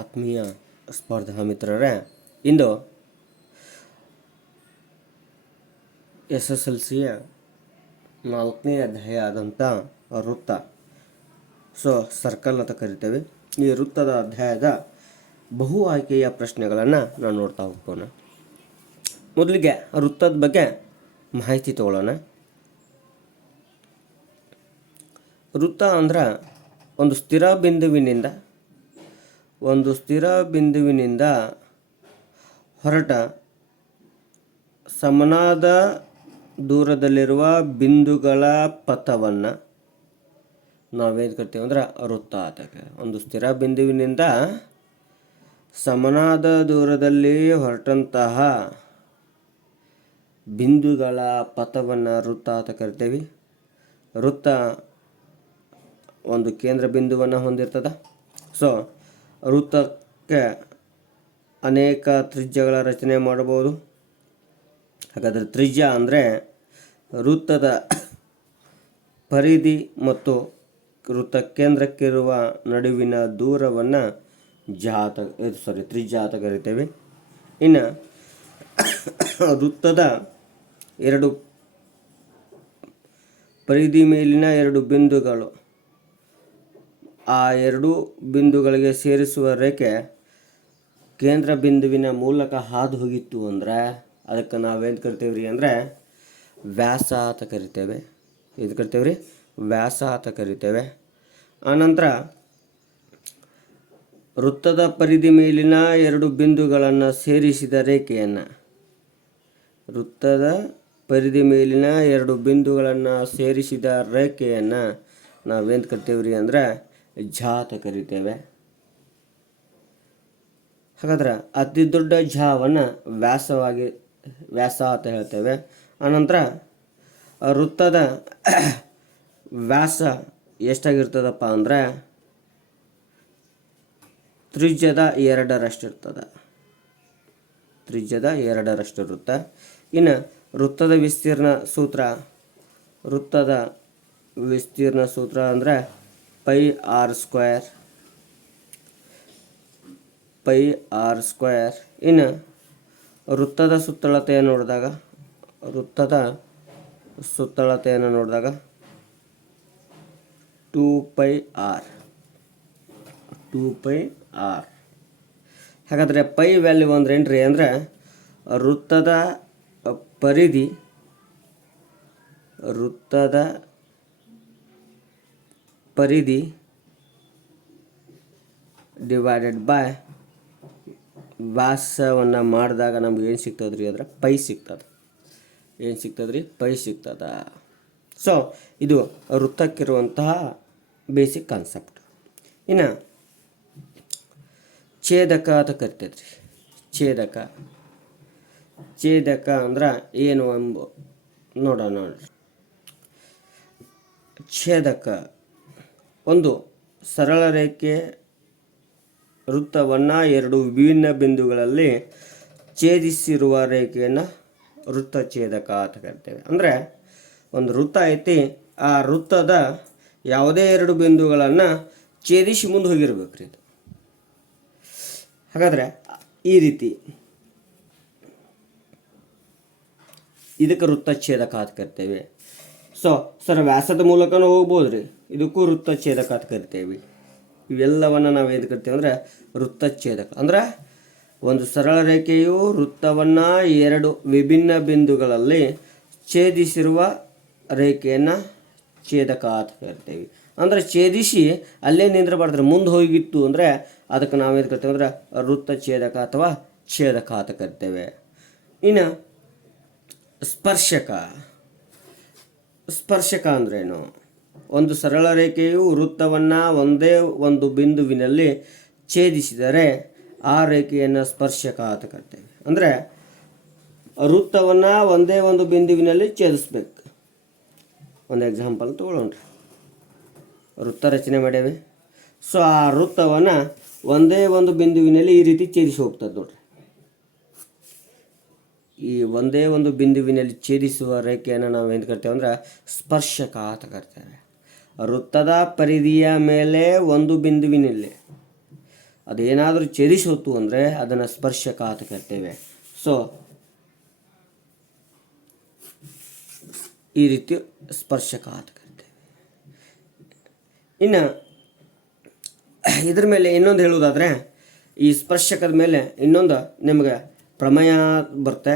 ಆತ್ಮೀಯ ಸ್ಪರ್ಧಾ ಮಿತ್ರರೇ, ಇಂದು SSLCಯ 4ನೇ ಅಧ್ಯಾಯ ಆದಂಥ ವೃತ್ತ, ಸರ್ಕಲ್ ಅಂತ ಕರಿತೇವೆ. ಈ ವೃತ್ತದ ಅಧ್ಯಾಯದ ಬಹು ಆಯ್ಕೆಯ ಪ್ರಶ್ನೆಗಳನ್ನು ನಾವು ನೋಡ್ತಾ ಹೋಗೋಣ. ಮೊದಲಿಗೆ ವೃತ್ತದ ಬಗ್ಗೆ ಮಾಹಿತಿ ತಗೊಳ್ಳೋಣ. ವೃತ್ತ ಅಂದ್ರೆ ಒಂದು ಸ್ಥಿರ ಬಿಂದುವಿನಿಂದ ಹೊರಟ ಸಮನಾದ ದೂರದಲ್ಲಿರುವ ಬಿಂದುಗಳ ಪಥವನ್ನು ನಾವೇನು ಕರಿತೀವಿ ಅಂದ್ರೆ ವೃತ್ತ ಅಂತ. ಒಂದು ಸ್ಥಿರ ಬಿಂದುವಿನಿಂದ ಸಮನಾದ ದೂರದಲ್ಲಿ ಹೊರಟಂತಹ ಬಿಂದುಗಳ ಪಥವನ್ನು ವೃತ್ತ ಅಂತ ಕರಿತೇವೆ. ವೃತ್ತ ಒಂದು ಕೇಂದ್ರ ಬಿಂದುವನ್ನು ಹೊಂದಿರ್ತದೆ. ವೃತ್ತಕ್ಕೆ ಅನೇಕ ತ್ರಿಜ್ಯಗಳ ರಚನೆ ಮಾಡಬಹುದು. ಹಾಗಾದರೆ ತ್ರಿಜ್ಯ ಅಂದರೆ ವೃತ್ತದ ಪರಿಧಿ ಮತ್ತು ಕೇಂದ್ರಕ್ಕಿರುವ ನಡುವಿನ ದೂರವನ್ನು ತ್ರಿಜ್ಯ ಅಂತ ಕರಿತೇವೆ. ಇನ್ನು ವೃತ್ತದ ಪರಿಧಿ ಮೇಲಿನ ಎರಡು ಬಿಂದುಗಳು, ಆ ಎರಡು ಬಿಂದುಗಳಿಗೆ ಸೇರಿಸುವ ರೇಖೆ ಕೇಂದ್ರ ಬಿಂದುವಿನ ಮೂಲಕ ಹಾದು ಹೋಗಿತ್ತು ಅಂದರೆ ಅದಕ್ಕೆ ನಾವೇನು ಕರಿತೇವೆ ರೀ ಅಂದರೆ ವ್ಯಾಸ ಅಂತ ಕರಿತೇವೆ. ಇದು ಕರಿತೇವೆ ರೀ ವ್ಯಾಸ ಅಂತ ಕರಿತೇವೆ. ಆನಂತರ ವೃತ್ತದ ಪರಿಧಿ ಮೇಲಿನ ಎರಡು ಬಿಂದುಗಳನ್ನು ಸೇರಿಸಿದ ರೇಖೆಯನ್ನು ನಾವೇನು ಕರಿತೇವೆ ರೀ ಅಂದರೆ ಝ ಕರಿತೇವೆ. ಹಾಗಾದ್ರೆ ಅತಿ ದೊಡ್ಡ ಝವನ್ನು ವ್ಯಾಸ ಅಂತ ಹೇಳ್ತೇವೆ. ಆನಂತರ ವೃತ್ತದ ವ್ಯಾಸ ಎಷ್ಟಾಗಿರ್ತದಪ್ಪ ಅಂದರೆ ತ್ರಿಜ್ಯದ 2ರಷ್ಟು ಇರ್ತದೆ. ವೃತ್ತ. ಇನ್ನು ವೃತ್ತದ ವಿಸ್ತೀರ್ಣ ಸೂತ್ರ ಅಂದರೆ ಪೈ ಆರ್ ಸ್ಕ್ವೇರ್. ಇನ್ನು ವೃತ್ತದ ಸುತ್ತಳತೆಯನ್ನು ನೋಡಿದಾಗ 2πr. ಹಾಗಾದರೆ ಪೈ ವ್ಯಾಲ್ಯೂ ಅಂದ್ರೆ ಏನ್ರಿ ಅಂದರೆ ವೃತ್ತದ ಪರಿಧಿ ಡಿವೈಡೆಡ್ ಬೈ ವ್ಯಾಸವನ್ನು ಮಾಡಿದಾಗ ನಮ್ಗೆ ಏನು ಸಿಗ್ತದೆ ರೀ ಅಂದರೆ ಪೈ ಸಿಗ್ತದೆ. ಇದು ವೃತ್ತಕ್ಕಿರುವಂತಹ ಬೇಸಿಕ್ ಕಾನ್ಸೆಪ್ಟ್. ಇನ್ನು ಛೇದಕ ಅಂತ ಕರಿತೈತೆ ರೀ. ಛೇದಕ ಅಂದ್ರೆ ಏನು ನೋಡೋಣ. ಛೇದಕ ಒಂದು ಸರಳ ರೇಖೆ ವೃತ್ತವನ್ನು ಎರಡು ವಿಭಿನ್ನ ಬಿಂದುಗಳಲ್ಲಿ ಛೇದಿಸಿರುವ ರೇಖೆಯನ್ನು ವೃತ್ತಛೇದಕ ಅಂತ ಕರಿತೇವೆ. ಅಂದರೆ ಒಂದು ವೃತ್ತ ಐತಿ, ಆ ವೃತ್ತದ ಯಾವುದೇ ಎರಡು ಬಿಂದುಗಳನ್ನು ಛೇದಿಸಿ ಮುಂದೆ ಹೋಗಿರ್ಬೇಕು ರೀ ಇದು. ಹಾಗಾದರೆ ಈ ರೀತಿ ಇದಕ್ಕೆ ವೃತ್ತಛೇದಕ ಅಂತ ಕರಿತೇವೆ. ವ್ಯಾಸದ ಮೂಲಕನೂ ಹೋಗ್ಬೋದು ರೀ, ಇದಕ್ಕೂ ವೃತ್ತಛೇದಕ ಅಂತ ಕರಿತೇವೆ. ಇವೆಲ್ಲವನ್ನು ನಾವು ಏನು ಕರಿತೇವೆ ಅಂದರೆ ವೃತ್ತಛೇದಕ. ಅಂದರೆ ಒಂದು ಸರಳ ರೇಖೆಯು ವೃತ್ತವನ್ನು ಎರಡು ವಿಭಿನ್ನ ಬಿಂದುಗಳಲ್ಲಿ ಛೇದಿಸಿರುವ ರೇಖೆಯನ್ನು ಛೇದಕ ಅಂತ ಕರಿತೇವೆ. ಅಂದರೆ ಛೇದಿಸಿ ಅಲ್ಲೇ ನಿಂದ್ರಬಾರ್ದ್ರೆ ಮುಂದೆ ಹೋಗಿತ್ತು ಅಂದರೆ ಅದಕ್ಕೆ ನಾವೇನು ಕರಿತೇವೆ ಅಂದರೆ ವೃತ್ತಛೇದಕ ಅಥವಾ ಛೇದಕ ಅಂತ ಕರಿತೇವೆ. ಇನ್ನು ಸ್ಪರ್ಶಕ ಅಂದ್ರೇನು? ಒಂದು ಸರಳ ರೇಖೆಯು ವೃತ್ತವನ್ನು ಒಂದೇ ಒಂದು ಬಿಂದುವಿನಲ್ಲಿ ಛೇದಿಸಿದರೆ ಆ ರೇಖೆಯನ್ನು ಸ್ಪರ್ಶಕ ಅಂತ ಕರಿತೇವೆ. ಅಂದರೆ ವೃತ್ತವನ್ನು ಒಂದೇ ಒಂದು ಬಿಂದುವಿನಲ್ಲಿ ಛೇದಿಸ್ಬೇಕು. ಒಂದು ಎಕ್ಸಾಂಪಲ್ ತಗೊಳ್ಳೋಣ. ವೃತ್ತ ರಚನೆ ಮಾಡೇವೆ. ಆ ವೃತ್ತವನ್ನು ಒಂದೇ ಒಂದು ಬಿಂದುವಿನಲ್ಲಿ ಈ ರೀತಿ ಛೇದಿಸಿ ಹೋಗ್ತದೆ ನೋಡ್ರಿ. ಈ ಒಂದೇ ಒಂದು ಬಿಂದುವಿನಲ್ಲಿ ಛೇದಿಸುವ ರೇಖೆಯನ್ನು ನಾವು ಏನು ಕರಿತೇವೆ ಅಂದ್ರೆ ಸ್ಪರ್ಶಕ ಅಂತ ಕರಿತೇವೆ. ವೃತ್ತದ ಪರಿಧಿಯ ಮೇಲೆ ಒಂದು ಬಿಂದುವಿನಲ್ಲಿ ಅದೇನಾದರೂ ಛೇದಿಸೋತು ಅಂದರೆ ಅದನ್ನು ಸ್ಪರ್ಶಕ ಅಂತ ಕರಿತೇವೆ. ಸೊ ಈ ರೀತಿ ಸ್ಪರ್ಶಕ ಅಂತ ಕರಿತೇವೆ. ಇನ್ನು ಇದ್ರ ಮೇಲೆ ಇನ್ನೊಂದು ಹೇಳುವುದಾದರೆ, ಈ ಸ್ಪರ್ಶಕದ ಮೇಲೆ ಇನ್ನೊಂದು ನಿಮಗೆ ಪ್ರಮೇಯ ಬರುತ್ತೆ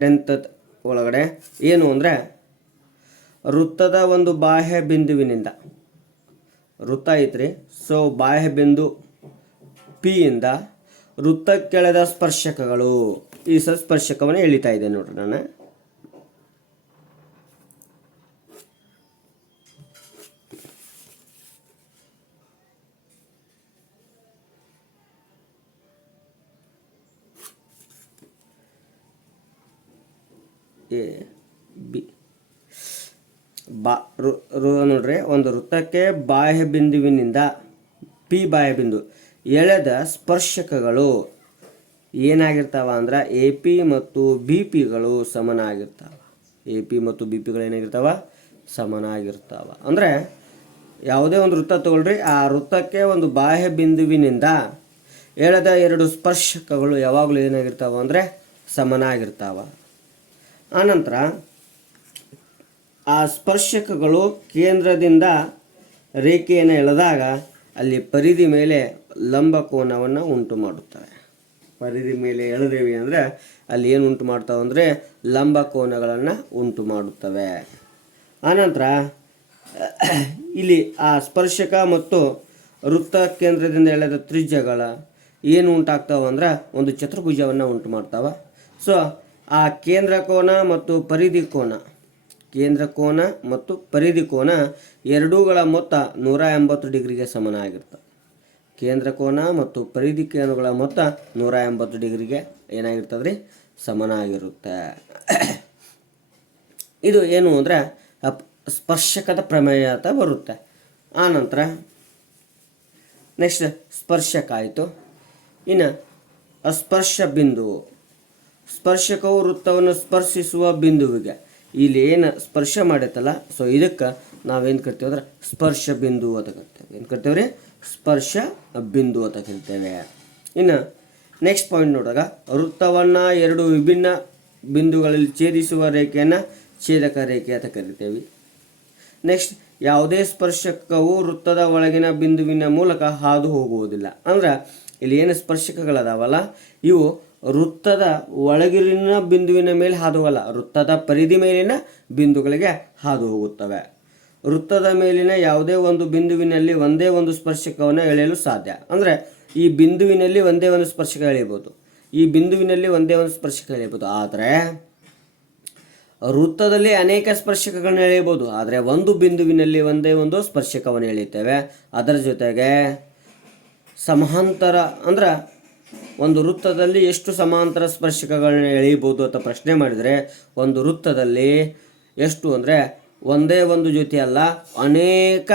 10th ಒಳಗಡೆ. ಏನು ಅಂದರೆ, ವೃತ್ತದ ಒಂದು ಬಾಹ್ಯ ಬಿಂದುವಿನಿಂದ, ವೃತ್ತ ಐತ್ರಿ, ಸೊ ಬಾಹ್ಯ ಬಿಂದು ಪಿ ಇಂದ ವೃತ್ತಕ್ಕೆಳೆದ ಸ್ಪರ್ಶಕಗಳು. ಈ ಸ್ಪರ್ಶಕವನ್ನು ಎಳಿತಾ ಇದೆ ನೋಡ್ರಿ ನಾನು. ಎ ಬಿ ನೋಡ್ರಿ, ಒಂದು ವೃತ್ತಕ್ಕೆ ಬಾಹ್ಯ ಬಿಂದುವಿನಿಂದ ಪಿ ಬಾಹ್ಯ ಬಿಂದು ಎಳೆದ ಸ್ಪರ್ಶಕಗಳು ಏನಾಗಿರ್ತಾವ ಅಂದ್ರೆ ಎ ಪಿ ಮತ್ತು ಬಿ ಪಿಗಳು ಸಮನಾಗಿರ್ತಾವ. ಎ ಪಿ ಮತ್ತು ಬಿ ಪಿಗಳು ಏನಾಗಿರ್ತಾವ? ಸಮನಾಗಿರ್ತಾವ. ಅಂದರೆ ಯಾವುದೇ ಒಂದು ವೃತ್ತ ತಗೊಳ್ರಿ, ಆ ವೃತ್ತಕ್ಕೆ ಒಂದು ಬಾಹ್ಯ ಬಿಂದುವಿನಿಂದ ಎಳೆದ ಎರಡು ಸ್ಪರ್ಶಕಗಳು ಯಾವಾಗಲೂ ಏನಾಗಿರ್ತಾವ ಅಂದರೆ ಸಮನಾಗಿರ್ತಾವ. ಆನಂತರ ಆ ಸ್ಪರ್ಶಕಗಳು ಕೇಂದ್ರದಿಂದ ರೇಖೆಯನ್ನು ಎಳೆದಾಗ ಅಲ್ಲಿ ಪರಿಧಿ ಮೇಲೆ ಲಂಬ ಕೋನವನ್ನು ಉಂಟು ಮಾಡುತ್ತವೆ. ಪರಿಧಿ ಮೇಲೆ ಎಳೆದೇವಿ ಅಂದರೆ ಅಲ್ಲಿ ಏನು ಉಂಟು ಮಾಡ್ತಾವೆ ಅಂದರೆ ಲಂಬ ಕೋನಗಳನ್ನು ಉಂಟು ಮಾಡುತ್ತವೆ. ಆನಂತರ ಇಲ್ಲಿ ಆ ಸ್ಪರ್ಶಕ ಮತ್ತು ವೃತ್ತ ಕೇಂದ್ರದಿಂದ ಎಳೆದ ತ್ರಿಜ್ಯಗಳ ಏನು ಉಂಟಾಗ್ತಾವೆ ಅಂದ್ರೆ ಒಂದು ಚತುರ್ಭುಜವನ್ನು ಉಂಟು ಮಾಡ್ತಾವೆ. ಸೊ ಆ ಕೇಂದ್ರ ಕೋನ ಮತ್ತು ಪರಿಧಿ ಕೋನ, ಕೇಂದ್ರ ಕೋನ ಮತ್ತು ಪರಿಧಿ ಕೋನ ಎರಡೂಗಳ ಮೊತ್ತ 180 ಡಿಗ್ರಿಗೆ ಸಮನಾಗಿರ್ತವೆ. ಕೇಂದ್ರ ಕೋನ ಮತ್ತು ಪರಿಧಿ ಕೋನಗಳ ಮೊತ್ತ 180 ಡಿಗ್ರಿಗೆ ಏನಾಗಿರ್ತದೆ ರೀ? ಸಮನಾಗಿರುತ್ತೆ. ಇದು ಏನು ಅಂದರೆ ಸ್ಪರ್ಶಕದ ಪ್ರಮೇಯ ಅಂತ ಬರುತ್ತೆ. ಆನಂತರ ನೆಕ್ಸ್ಟ್ ಸ್ಪರ್ಶಕ ಆಯಿತು. ಇನ್ನು ಅಸ್ಪರ್ಶ ಬಿಂದು. ಸ್ಪರ್ಶಕವು ವೃತ್ತವನ್ನು ಸ್ಪರ್ಶಿಸುವ ಬಿಂದುವಿಗೆ ಇಲ್ಲಿ ಏನು ಸ್ಪರ್ಶ ಮಾಡೈತಲ್ಲ, ಸೊ ಇದಕ್ಕೆ ನಾವೇನು ಕರಿತೇವೆ ಅಂದ್ರೆ ಸ್ಪರ್ಶ ಬಿಂದು ಅಂತ ಕರಿತೇವೆ. ಏನು ಕರಿತೇವೆ ರೀ? ಸ್ಪರ್ಶ ಬಿಂದು ಅಂತ ಕರಿತೇವೆ. ಇನ್ನು ನೆಕ್ಸ್ಟ್ ಪಾಯಿಂಟ್ ನೋಡಿದಾಗ, ವೃತ್ತವನ್ನು ಎರಡು ವಿಭಿನ್ನ ಬಿಂದುಗಳಲ್ಲಿ ಛೇದಿಸುವ ರೇಖೆಯನ್ನು ಛೇದಕ ರೇಖೆ ಅಂತ ಕರಿತೇವೆ. ನೆಕ್ಸ್ಟ್, ಯಾವುದೇ ಸ್ಪರ್ಶಕವು ವೃತ್ತದ ಒಳಗಿನ ಬಿಂದುವಿನ ಮೂಲಕ ಹಾದು ಹೋಗುವುದಿಲ್ಲ. ಅಂದ್ರೆ ಇಲ್ಲಿ ಏನು ಸ್ಪರ್ಶಕಗಳದಾವಲ್ಲ, ಇವು ವೃತ್ತದ ಒಳಗಿನ ಬಿಂದುವಿನ ಮೇಲೆ ಹಾದು ಹೋಗಲ್ಲ, ವೃತ್ತದ ಪರಿಧಿ ಮೇಲಿನ ಬಿಂದುಗಳಿಗೆ ಹಾದು ಹೋಗುತ್ತವೆ. ವೃತ್ತದ ಮೇಲಿನ ಯಾವುದೇ ಒಂದು ಬಿಂದುವಿನಲ್ಲಿ ಒಂದೇ ಒಂದು ಸ್ಪರ್ಶಕವನ್ನು ಎಳೆಯಲು ಸಾಧ್ಯ. ಅಂದರೆ ಈ ಬಿಂದುವಿನಲ್ಲಿ ಒಂದೇ ಒಂದು ಸ್ಪರ್ಶಕ ಎಳೆಯಬಹುದು, ಈ ಬಿಂದುವಿನಲ್ಲಿ ಒಂದೇ ಒಂದು ಸ್ಪರ್ಶಕ ಎಳೆಯಬಹುದು. ಆದರೆ ವೃತ್ತದಲ್ಲಿ ಅನೇಕ ಸ್ಪರ್ಶಕಗಳನ್ನು ಎಳೆಯಬಹುದು, ಆದರೆ ಒಂದು ಬಿಂದುವಿನಲ್ಲಿ ಒಂದೇ ಒಂದು ಸ್ಪರ್ಶಕವನ್ನು ಎಳೆಯುತ್ತೇವೆ. ಅದರ ಜೊತೆಗೆ ಸಮಾಂತರ ಅಂದ್ರೆ ಒಂದು ವೃತ್ತದಲ್ಲಿ ಎಷ್ಟು ಸಮಾಂತರ ಸ್ಪರ್ಶಕಗಳನ್ನ ಎಳೆಯಬಹುದು ಅಂತ ಪ್ರಶ್ನೆ ಮಾಡಿದರೆ, ಒಂದು ವೃತ್ತದಲ್ಲಿ ಎಷ್ಟು ಅಂದರೆ ಒಂದೇ ಒಂದು ಜೊತೆ ಅಲ್ಲ, ಅನೇಕ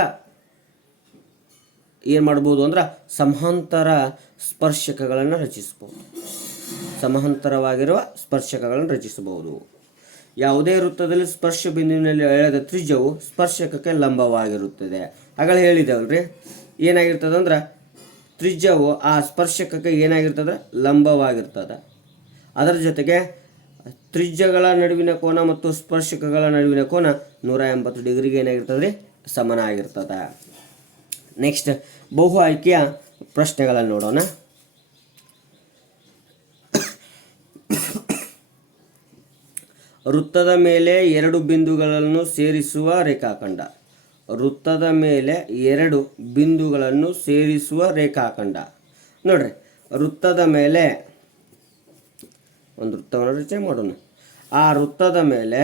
ಏನು ಮಾಡ್ಬೋದು ಅಂದ್ರೆ ಸಮಾಂತರ ಸ್ಪರ್ಶಕಗಳನ್ನು ರಚಿಸಬಹುದು. ಸಮಾಂತರವಾಗಿರುವ ಸ್ಪರ್ಶಕಗಳನ್ನು ರಚಿಸಬಹುದು. ಯಾವುದೇ ವೃತ್ತದಲ್ಲಿ ಸ್ಪರ್ಶ ಬಿಂದುವಿನಲ್ಲಿ ಎಳೆದ ತ್ರಿಜ್ಯವು ಸ್ಪರ್ಶಕಕ್ಕೆ ಲಂಬವಾಗಿರುತ್ತದೆ. ಆಗಲೇ ಹೇಳಿದ್ದೇವಲ್ರಿ, ಏನಾಗಿರ್ತದೆ ಅಂದ್ರೆ ತ್ರಿಜ್ಯವು ಆ ಸ್ಪರ್ಶಕಕ್ಕೆ ಏನಾಗಿರ್ತದೆ? ಲಂಬವಾಗಿರ್ತದೆ. ಅದರ ಜೊತೆಗೆ ತ್ರಿಜ್ಯಗಳ ನಡುವಿನ ಕೋನ ಮತ್ತು ಸ್ಪರ್ಶಕಗಳ ನಡುವಿನ ಕೋನ 180 ಡಿಗ್ರಿಗೆ ಏನಾಗಿರ್ತದೆ ರೀ? ಸಮನಾಗಿರ್ತದೆ. ನೆಕ್ಸ್ಟ್, ಬಹು ಆಯ್ಕೆಯ ಪ್ರಶ್ನೆಗಳನ್ನು ನೋಡೋಣ. ವೃತ್ತದ ಮೇಲೆ ಎರಡು ಬಿಂದುಗಳನ್ನು ಸೇರಿಸುವ ರೇಖಾಖಂಡ. ವೃತ್ತದ ಮೇಲೆ ಎರಡು ಬಿಂದುಗಳನ್ನು ಸೇರಿಸುವ ರೇಖಾಖಂಡ. ನೋಡ್ರಿ, ವೃತ್ತದ ಮೇಲೆ ಒಂದು ವೃತ್ತವನ್ನು ರಚನೆ ಮಾಡೋಣ. ಆ ವೃತ್ತದ ಮೇಲೆ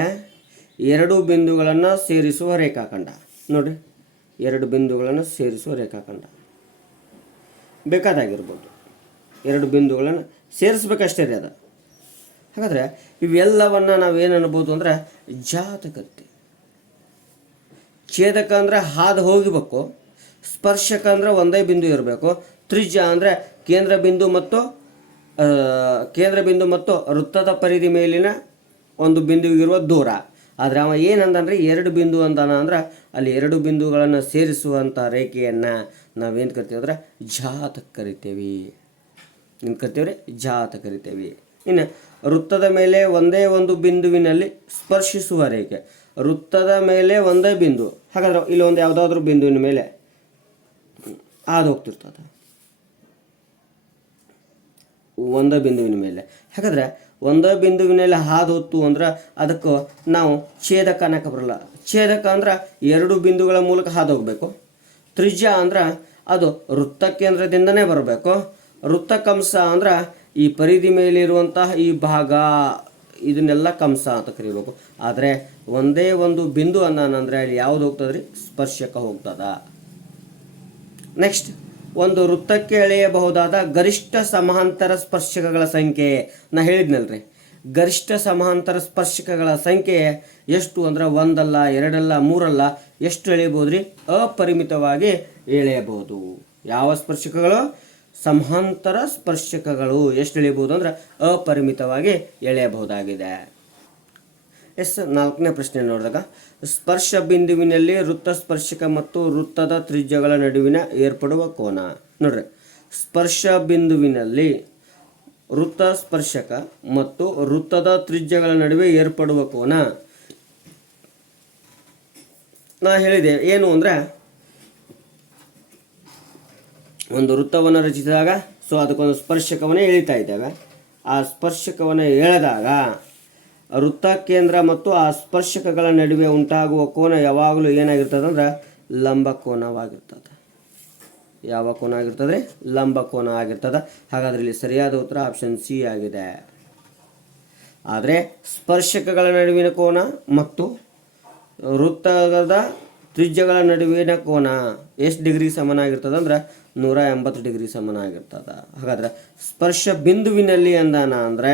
ಎರಡು ಬಿಂದುಗಳನ್ನು ಸೇರಿಸುವ ರೇಖಾಖಂಡ. ನೋಡ್ರಿ, ಎರಡು ಬಿಂದುಗಳನ್ನು ಸೇರಿಸುವ ರೇಖಾಖಂಡ ಬೇಕಾದಾಗಿರ್ಬೋದು. ಎರಡು ಬಿಂದುಗಳನ್ನು ಸೇರಿಸ್ಬೇಕಷ್ಟೇ ರೀ ಅದು. ಹಾಗಾದರೆ ಇವೆಲ್ಲವನ್ನು ನಾವೇನು ಅನ್ಬೋದು ಅಂದರೆ ಜಾತಕತೆ. ಛೇದಕ ಅಂದರೆ ಹಾದು ಹೋಗಬೇಕು, ಸ್ಪರ್ಶಕ ಅಂದರೆ ಒಂದೇ ಬಿಂದು ಇರಬೇಕು, ತ್ರಿಜ್ಯ ಅಂದರೆ ಕೇಂದ್ರ ಬಿಂದು ಮತ್ತು ವೃತ್ತದ ಪರಿಧಿ ಮೇಲಿನ ಒಂದು ಬಿಂದುವಿಗಿರುವ ದೂರ. ಆದರೆ ಅವ ಏನಂದನ್ರಿ 2 ಬಿಂದು ಅಂದಾನ ಅಂದ್ರೆ ಅಲ್ಲಿ 2 ಬಿಂದುಗಳನ್ನು ಸೇರಿಸುವಂಥ ರೇಖೆಯನ್ನು ನಾವೇನು ಕರಿತೀವಿ ಅಂದ್ರೆ ಝಾ ಅಂತ ಕರಿತೇವೆ. ಏನು ಕರಿತೇವೆ? ಝಾ ಅಂತ ಕರಿತೇವೆ. ಇನ್ನು ವೃತ್ತದ ಮೇಲೆ ಒಂದೇ ಒಂದು ಬಿಂದುವಿನಲ್ಲಿ ಸ್ಪರ್ಶಿಸುವ ರೇಖೆ. ವೃತ್ತದ ಮೇಲೆ ಒಂದೇ ಬಿಂದು, ಹಾಗಾದ್ರೆ ಇಲ್ಲಿ ಒಂದು ಯಾವುದಾದ್ರೂ ಬಿಂದುವಿನ ಮೇಲೆ ಹಾದು ಹೋಗ್ತಿರ್ತದೆ, ಒಂದೇ ಬಿಂದುವಿನ ಮೇಲೆ. ಹಾಗಾದ್ರೆ ಒಂದೇ ಬಿಂದುವಿನಲ್ಲಿ ಹಾದು ಹೊತ್ತು ಅಂದ್ರೆ ಅದಕ್ಕೆ ನಾವು ಛೇದಕ ಅನ್ನಕ್ಕೆ ಬರಲ್ಲ. ಛೇದಕ ಅಂದ್ರೆ 2 ಬಿಂದುಗಳ ಮೂಲಕ ಹಾದು ಹೋಗಬೇಕು. ತ್ರಿಜ್ಯ ಅಂದ್ರೆ ಅದು ವೃತ್ತ ಕೇಂದ್ರದಿಂದನೇ ಬರಬೇಕು. ವೃತ್ತಕಂಸ ಅಂದ್ರೆ ಈ ಪರಿಧಿ ಮೇಲಿರುವಂತಹ ಈ ಭಾಗ, ಇದನ್ನೆಲ್ಲ ಕಂಸ ಅಂತ ಕರಿಬೇಕು. ಆದರೆ ಒಂದೇ ಒಂದು ಬಿಂದು ಅನ್ನಂದ್ರೆ ಅಲ್ಲಿ ಯಾವುದು ಹೋಗ್ತದ್ರಿ? ಸ್ಪರ್ಶಕ ಹೋಗ್ತದ. ನೆಕ್ಸ್ಟ್, ಒಂದು ವೃತ್ತಕ್ಕೆ ಎಳೆಯಬಹುದಾದ ಗರಿಷ್ಠ ಸಮಾಂತರ ಸ್ಪರ್ಶಕಗಳ ಸಂಖ್ಯೆ. ನಾ ಹೇಳಿದ್ನಲ್ರಿ, ಗರಿಷ್ಠ ಸಮಾಂತರ ಸ್ಪರ್ಶಕಗಳ ಸಂಖ್ಯೆ ಎಷ್ಟು ಅಂದ್ರೆ 1 ಅಲ್ಲ, 2 ಅಲ್ಲ, 3 ಅಲ್ಲ, ಎಷ್ಟು ಎಳೆಯಬಹುದ್ರಿ? ಅಪರಿಮಿತವಾಗಿ ಎಳೆಯಬಹುದು. ಯಾವ ಸ್ಪರ್ಶಕಗಳು? ಸಮಾಂತರ ಸ್ಪರ್ಶಕಗಳು. ಎಷ್ಟು ಎಳೆಯಬಹುದು ಅಂದ್ರೆ ಅಪರಿಮಿತವಾಗಿ ಎಳೆಯಬಹುದಾಗಿದೆ. 4ನೇ ಪ್ರಶ್ನೆ ನೋಡಿದಾಗ, ಸ್ಪರ್ಶ ಬಿಂದುವಿನಲ್ಲಿ ವೃತ್ತ ಸ್ಪರ್ಶಕ ಮತ್ತು ವೃತ್ತದ ತ್ರಿಜ್ಯಗಳ ನಡುವಿನ ಏರ್ಪಡುವ ಕೋನ. ನೋಡ್ರಿ, ಸ್ಪರ್ಶ ಬಿಂದುವಿನಲ್ಲಿ ವೃತ್ತ ಸ್ಪರ್ಶಕ ಮತ್ತು ವೃತ್ತದ ತ್ರಿಜ್ಯಗಳ ನಡುವೆ ಏರ್ಪಡುವ ಕೋನ. ನಾ ಹೇಳಿದೆ ಏನು ಅಂದ್ರೆ, ಒಂದು ವೃತ್ತವನ್ನು ರಚಿಸಿದಾಗ ಅದಕ್ಕೊಂದು ಸ್ಪರ್ಶಕವನ್ನೇ ಎಳಿತಾ ಇದ್ದೇವೆ. ಆ ಸ್ಪರ್ಶಕವನ್ನು ಎಳೆದಾಗ ವೃತ್ತ ಕೇಂದ್ರ ಮತ್ತು ಆ ಸ್ಪರ್ಶಕಗಳ ನಡುವೆ ಉಂಟಾಗುವ ಕೋನ ಯಾವಾಗಲೂ ಏನಾಗಿರ್ತದೆ ಅಂದ್ರೆ ಲಂಬ ಕೋನವಾಗಿರ್ತದೆ. ಯಾವ ಕೋನ ಆಗಿರ್ತದೆ? ಲಂಬ ಕೋನ ಆಗಿರ್ತದೆ. ಹಾಗಾದ್ರೆ ಇಲ್ಲಿ ಸರಿಯಾದ ಉತ್ತರ ಆಪ್ಷನ್ ಸಿ ಆಗಿದೆ. ಆದರೆ ಸ್ಪರ್ಶಕಗಳ ನಡುವಿನ ಕೋನ ಮತ್ತು ವೃತ್ತದ ತ್ರಿಜ್ಯಗಳ ನಡುವಿನ ಕೋನ ಎಷ್ಟು ಡಿಗ್ರಿ ಸಮನಾಗಿರ್ತದೆ ಅಂದ್ರೆ 180 ಡಿಗ್ರಿ ಸಮನಾಗಿರ್ತದೆ. ಹಾಗಾದ್ರೆ ಸ್ಪರ್ಶ ಬಿಂದುವಿನಲ್ಲಿ ಅಂದಾನ ಅಂದರೆ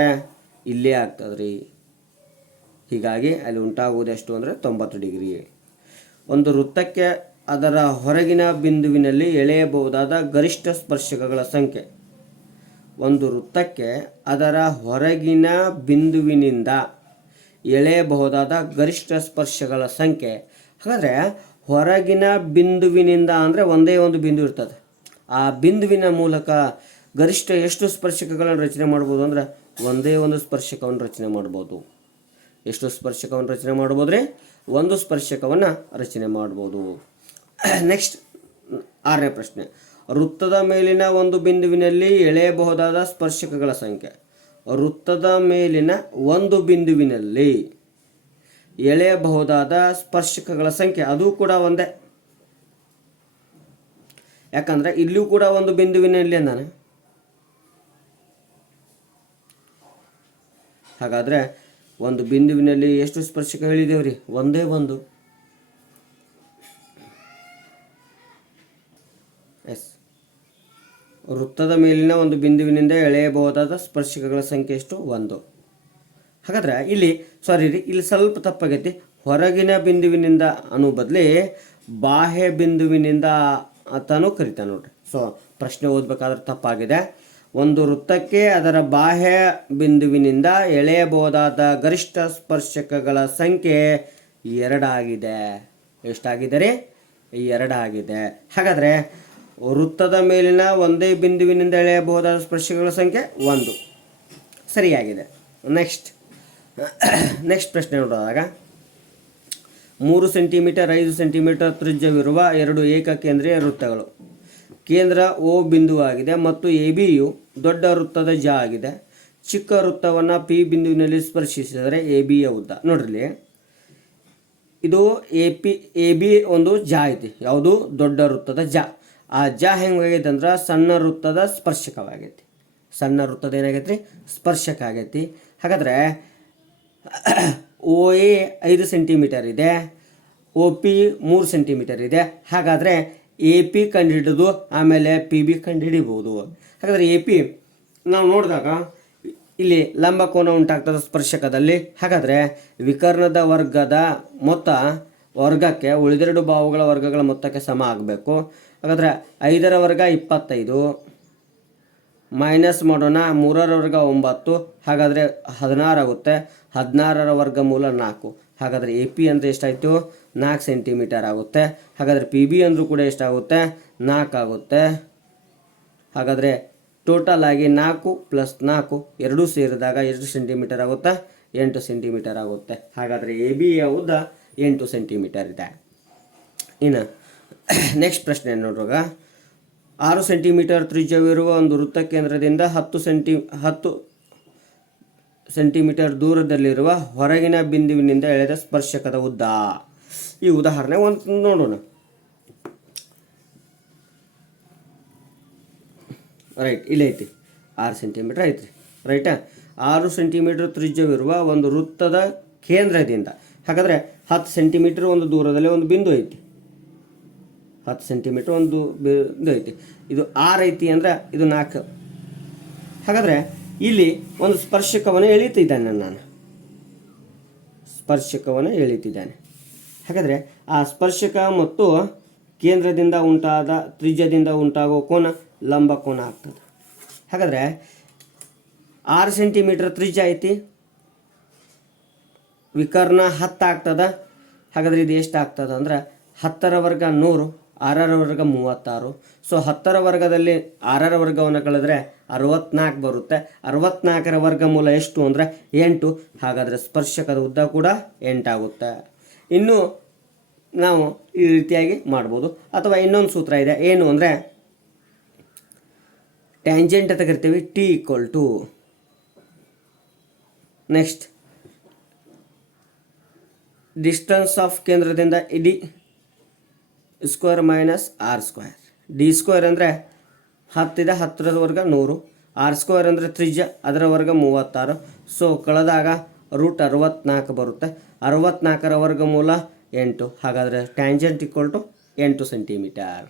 ಇಲ್ಲೇ ಆಗ್ತದ್ರಿ. ಹೀಗಾಗಿ ಅಲ್ಲಿ ಉಂಟಾಗುವುದು ಎಷ್ಟು ಅಂದರೆ 90 ಡಿಗ್ರಿ. ಒಂದು ವೃತ್ತಕ್ಕೆ ಅದರ ಹೊರಗಿನ ಬಿಂದುವಿನಲ್ಲಿ ಎಳೆಯಬಹುದಾದ ಗರಿಷ್ಠ ಸ್ಪರ್ಶಕಗಳ ಸಂಖ್ಯೆ. ಒಂದು ವೃತ್ತಕ್ಕೆ ಅದರ ಹೊರಗಿನ ಬಿಂದುವಿನಿಂದ ಎಳೆಯಬಹುದಾದ ಗರಿಷ್ಠ ಸ್ಪರ್ಶಗಳ ಸಂಖ್ಯೆ. ಹಾಗಾದರೆ ಹೊರಗಿನ ಬಿಂದುವಿನಿಂದ ಅಂದರೆ ಒಂದೇ ಒಂದು ಬಿಂದು ಇರ್ತದೆ. ಆ ಬಿಂದುವಿನ ಮೂಲಕ ಗರಿಷ್ಠ ಎಷ್ಟು ಸ್ಪರ್ಶಕಗಳನ್ನು ರಚನೆ ಮಾಡ್ಬೋದು ಅಂದ್ರೆ ಒಂದೇ ಒಂದು ಸ್ಪರ್ಶಕವನ್ನು ರಚನೆ ಮಾಡ್ಬೋದು. ಎಷ್ಟು ಸ್ಪರ್ಶಕವನ್ನು ರಚನೆ ಮಾಡ್ಬೋದು ರೀ? ಒಂದು ಸ್ಪರ್ಶಕವನ್ನು ರಚನೆ ಮಾಡ್ಬೋದು. ನೆಕ್ಸ್ಟ್ 6ನೇ ಪ್ರಶ್ನೆ, ವೃತ್ತದ ಮೇಲಿನ ಒಂದು ಬಿಂದುವಿನಲ್ಲಿ ಎಳೆಯಬಹುದಾದ ಸ್ಪರ್ಶಕಗಳ ಸಂಖ್ಯೆ. ವೃತ್ತದ ಮೇಲಿನ ಒಂದು ಬಿಂದುವಿನಲ್ಲಿ ಎಳೆಯಬಹುದಾದ ಸ್ಪರ್ಶಕಗಳ ಸಂಖ್ಯೆ ಅದು ಕೂಡ ಒಂದೇ. ಯಾಕಂದ್ರೆ ಇಲ್ಲೂ ಕೂಡ ಒಂದು ಬಿಂದುವಿನಲ್ಲಿ ನಾನು. ಹಾಗಾದ್ರೆ ಒಂದು ಬಿಂದುವಿನಲ್ಲಿ ಎಷ್ಟು ಸ್ಪರ್ಶಕ ಹೇಳಿದೇವ್ರಿ? ಒಂದೇ ಒಂದು. ವೃತ್ತದ ಮೇಲಿನ ಒಂದು ಬಿಂದುವಿನಿಂದ ಎಳೆಯಬಹುದಾದ ಸ್ಪರ್ಶಕಗಳ ಸಂಖ್ಯೆ ಎಷ್ಟು? 1. ಹಾಗಾದ್ರೆ ಇಲ್ಲಿ ಇಲ್ಲಿ ಸ್ವಲ್ಪ ತಪ್ಪಾಗೈತಿ. ಹೊರಗಿನ ಬಿಂದುವಿನಿಂದ ಅನ್ನೋ ಬದಲಿ ಬಾಹ್ಯ ಬಿಂದುವಿನಿಂದ ಅಂತಾನು ಕರಿತಾನೆ ನೋಡ್ರಿ. ಪ್ರಶ್ನೆ ಓದಬೇಕಾದ್ರೆ ತಪ್ಪಾಗಿದೆ. ಒಂದು ವೃತ್ತಕ್ಕೆ ಅದರ ಬಾಹ್ಯ ಬಿಂದುವಿನಿಂದ ಎಳೆಯಬಹುದಾದ ಗರಿಷ್ಠ ಸ್ಪರ್ಶಕಗಳ ಸಂಖ್ಯೆ 2 ಆಗಿದೆ. ಎಷ್ಟಾಗಿದೆ ರೀ? 2 ಆಗಿದೆ. ಹಾಗಾದರೆ ವೃತ್ತದ ಮೇಲಿನ ಒಂದೇ ಬಿಂದುವಿನಿಂದ ಎಳೆಯಬಹುದಾದ ಸ್ಪರ್ಶಕಗಳ ಸಂಖ್ಯೆ 1 ಸರಿಯಾಗಿದೆ. ನೆಕ್ಸ್ಟ್ ಪ್ರಶ್ನೆ ನೋಡಿದಾಗ, 3 ಸೆಂಟಿಮೀಟರ್ 5 ಸೆಂಟಿಮೀಟರ್ ತ್ರಿಜ್ಯವಿರುವ 2 ಏಕಕೇಂದ್ರೀಯ ವೃತ್ತಗಳು. ಕೇಂದ್ರ O ಬಿಂದುವಾಗಿದೆ ಮತ್ತು ABಯು ದೊಡ್ಡ ವೃತ್ತದ ಜ ಆಗಿದೆ. ಚಿಕ್ಕ ವೃತ್ತವನ್ನು P ಬಿಂದುವಿನಲ್ಲಿ ಸ್ಪರ್ಶಿಸಿದರೆ ABಯ ಉದ್ದ. ನೋಡ್ರಿ, ಇದು AB ಒಂದು ಜ ಐತಿ. ಯಾವುದು? ದೊಡ್ಡ ವೃತ್ತದ ಜ. ಆ ಜ ಹೆಂಗಾಗೈತೆ ಅಂದ್ರೆ ಸಣ್ಣ ವೃತ್ತದ ಸ್ಪರ್ಶಕವಾಗೈತಿ. ಸಣ್ಣ ವೃತ್ತದ ಏನಾಗೈತಿ? ಸ್ಪರ್ಶಕ ಆಗೈತಿ. ಹಾಗಾದರೆ OA 5 ಸೆಂಟಿಮೀಟರ್ ಇದೆ, OP 3 ಸೆಂಟಿಮೀಟರ್ ಇದೆ. ಹಾಗಾದರೆ AP ಕಂಡುಹಿಡಿದು ಆಮೇಲೆ PB ಕಂಡುಹಿಡಿಬೋದು. ಹಾಗಾದರೆ AP ನಾವು ನೋಡಿದಾಗ ಇಲ್ಲಿ ಲಂಬ ಕೋನ ಉಂಟಾಗ್ತದೆ ಸ್ಪರ್ಶಕದಲ್ಲಿ. ಹಾಗಾದರೆ ವಿಕರ್ಣದ ವರ್ಗದ ಮೊತ್ತ ವರ್ಗಕ್ಕೆ ಉಳಿದೆರಡು ಬಾಹುಗಳ ವರ್ಗಗಳ ಮೊತ್ತಕ್ಕೆ ಸಮ ಆಗಬೇಕು. ಹಾಗಾದರೆ 5ರ ವರ್ಗ 25 ಮೈನಸ್ ಮಾಡೋಣ. 3ರ ವರ್ಗ 9, ಹಾಗಾದರೆ 16 ಆಗುತ್ತೆ. 16ರ ವರ್ಗಮೂಲ 4. ಹಾಗಾದರೆ ಎ ಪಿ ಅಂದರೆ ಎಷ್ಟಾಯಿತು 4 ಸೆಂಟಿಮೀಟರ್ ಆಗುತ್ತೆ. ಹಾಗಾದರೆ ಪಿ ಬಿ ಅಂದರೂ ಕೂಡ ಎಷ್ಟಾಗುತ್ತೆ 4 ಆಗುತ್ತೆ. ಹಾಗಾದರೆ ಟೋಟಲ್ ಆಗಿ 4 + 4 ಎರಡೂ ಸೇರಿದಾಗ ಎಷ್ಟು ಸೆಂಟಿಮೀಟರ್ ಆಗುತ್ತೆ 8 ಸೆಂಟಿಮೀಟರ್ ಆಗುತ್ತೆ. ಹಾಗಾದರೆ ಎ ಬಿಯ ಉದ್ದ 8 ಸೆಂಟಿಮೀಟರ್ ಇದೆ. ಇನ್ನು ನೆಕ್ಸ್ಟ್ ಪ್ರಶ್ನೆ ನೋಡುವಾಗ 6 ಸೆಂಟಿಮೀಟರ್ ತ್ರಿಜ್ಯವಿರುವ ಒಂದು ವೃತ್ತ ಕೇಂದ್ರದಿಂದ 10 ಸೆಂಟಿಮೀಟರ್ ದೂರದಲ್ಲಿರುವ ಹೊರಗಿನ ಬಿಂದುವಿನಿಂದ ಎಳೆದ ಸ್ಪರ್ಶಕದ ಉದ್ದ. ಈ ಉದಾಹರಣೆ ಒಂದು ನೋಡೋಣ. ರೈಟ್, ಇಲ್ಲೈತಿ 6 ಸೆಂಟಿಮೀಟರ್ ಐತ್ರಿ. ರೈಟಾ, 6 ಸೆಂಟಿಮೀಟರ್ ತ್ರಿಜ್ಯವಿರುವ ಒಂದು ವೃತ್ತದ ಕೇಂದ್ರದಿಂದ, ಹಾಗಾದರೆ 10 ಸೆಂಟಿಮೀಟರ್ ಒಂದು ದೂರದಲ್ಲಿ ಒಂದು ಬಿಂದು ಐತಿ. 10 ಸೆಂಟಿಮೀಟರ್ ಒಂದು ಬಿಂದು ಐತಿ. ಇದು 6 ಐತಿ ಅಂದ್ರೆ ಇದು 4. ಹಾಗಾದರೆ ಇಲ್ಲಿ ಒಂದು ಸ್ಪರ್ಶಕವನ್ನು ಎಳೀತಿದ್ದಾನೆ ನಾನು. ಸ್ಪರ್ಶಕವನ್ನು ಎಳೀತಿದ್ದಾನೆ. ಹಾಗಾದರೆ ಆ ಸ್ಪರ್ಶಕ ಮತ್ತು ಕೇಂದ್ರದಿಂದ ಉಂಟಾದ ತ್ರಿಜ್ಯದಿಂದ ಉಂಟಾಗುವ ಕೋನ ಲಂಬ ಕೋನ ಆಗ್ತದೆ. ಹಾಗಾದರೆ 6 ಸೆಂಟಿಮೀಟರ್ ತ್ರಿಜ್ಯ ಐತಿ, ವಿಕರ್ಣ 10 ಆಗ್ತದೆ. ಹಾಗಾದರೆ ಇದು ಎಷ್ಟು ಆಗ್ತದೆ ಅಂದ್ರೆ 10ರ ವರ್ಗ 100, 6ರ ವರ್ಗ 36. ಸೊ 10ರ ವರ್ಗದಲ್ಲಿ 6ರ ವರ್ಗವನ್ನು ಕಳೆದ್ರೆ 64 ಬರುತ್ತೆ. 64ರ ವರ್ಗಮೂಲ ಎಷ್ಟು ಅಂದರೆ 8. ಹಾಗಾದರೆ ಸ್ಪರ್ಶಕದ ಉದ್ದ ಕೂಡ 8 ಆಗುತ್ತೆ. ಇನ್ನು ನಾವು ಈ ರೀತಿಯಾಗಿ ಮಾಡ್ಬೋದು. ಅಥವಾ ಇನ್ನೊಂದು ಸೂತ್ರ ಇದೆ, ಏನು ಅಂದರೆ ಟ್ಯಾಂಜೆಂಟ್ ಅಂತ ಕರಿತೀವಿ. T equal to next distance of ಕೇಂದ್ರದಿಂದ ಇಡೀ square minus R square. D square ಅಂದರೆ 10 ಇದೆ, 10ರ ವರ್ಗ 100. ಆರ್ ಸ್ಕ್ವೇರ್ ಅಂದರೆ ತ್ರಿಜ್ಯ, ಅದರ ವರ್ಗ 36. ಸೊ ಕಳೆದಾಗ √64 ಬರುತ್ತೆ. 64ರ ವರ್ಗಮೂಲ 8. ಹಾಗಾದರೆ ಟ್ಯಾಂಜೆಂಟ್ ಈಕ್ವಲ್ ಟು 8 ಸೆಂಟಿಮೀಟರ್.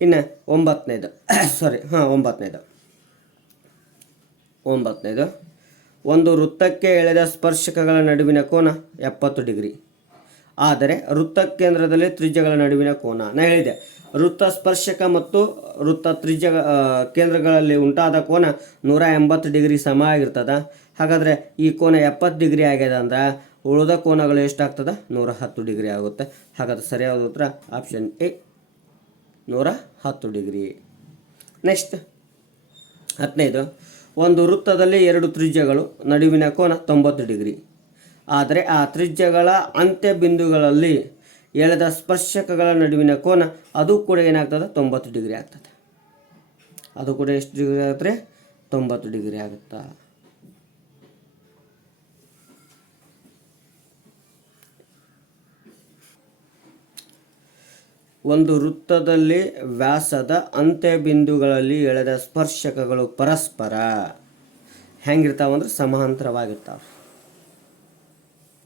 ಇನ್ನು 9ನೇದು ಒಂದು ವೃತ್ತಕ್ಕೆ ಎಳೆದ ಸ್ಪರ್ಶಕಗಳ ನಡುವಿನ ಕೋನ 70 ಡಿಗ್ರಿ. ಆದರೆ ವೃತ್ತ ಕೇಂದ್ರದಲ್ಲಿ ತ್ರಿಜ್ಯಗಳ ನಡುವಿನ ಕೋನ, ನಾನು ಹೇಳಿದೆ ವೃತ್ತ ಸ್ಪರ್ಶಕ ಮತ್ತು ವೃತ್ತ ತ್ರಿಜ್ಯ ಕೇಂದ್ರಗಳಲ್ಲಿ ಉಂಟಾದ ಕೋನ 180 ಡಿಗ್ರಿ ಸಮ ಆಗಿರ್ತದೆ. ಹಾಗಾದರೆ ಈ ಕೋನ 70 ಡಿಗ್ರಿ ಆಗ್ಯದ ಅಂದ್ರೆ ಉಳಿದ ಕೋನಗಳು ಎಷ್ಟಾಗ್ತದೆ 110 ಡಿಗ್ರಿ ಆಗುತ್ತೆ. ಹಾಗಾದರೆ ಸರಿಯಾದ ಉತ್ತರ ಆಪ್ಷನ್ ಎ 110 ಡಿಗ್ರಿ. ನೆಕ್ಸ್ಟ್ 15. ಒಂದು ವೃತ್ತದಲ್ಲಿ 2 ತ್ರಿಜ್ಯಗಳು ನಡುವಿನ ಕೋನ 90 ಡಿಗ್ರಿ. ಆದರೆ ಆ ತ್ರಿಜ್ಯಗಳ ಅಂತ್ಯ ಬಿಂದುಗಳಲ್ಲಿ ಎಳೆದ ಸ್ಪರ್ಶಕಗಳ ನಡುವಿನ ಕೋನ ಅದು ಕೂಡ ಏನಾಗ್ತದೆ 90 ಡಿಗ್ರಿ ಆಗ್ತದೆ. ಅದು ಕೂಡ ಎಷ್ಟು ಡಿಗ್ರಿ ಆಗುತ್ತೆ 90 ಡಿಗ್ರಿ ಆಗುತ್ತಾ. ಒಂದು ವೃತ್ತದಲ್ಲಿ ವ್ಯಾಸದ ಅಂತ್ಯ ಬಿಂದುಗಳಲ್ಲಿ ಎಳೆದ ಸ್ಪರ್ಶಕಗಳು ಪರಸ್ಪರ ಹೆಂಗಿರ್ತಾವ ಅಂದ್ರೆ ಸಮಾಂತರವಾಗಿರ್ತಾವೆ.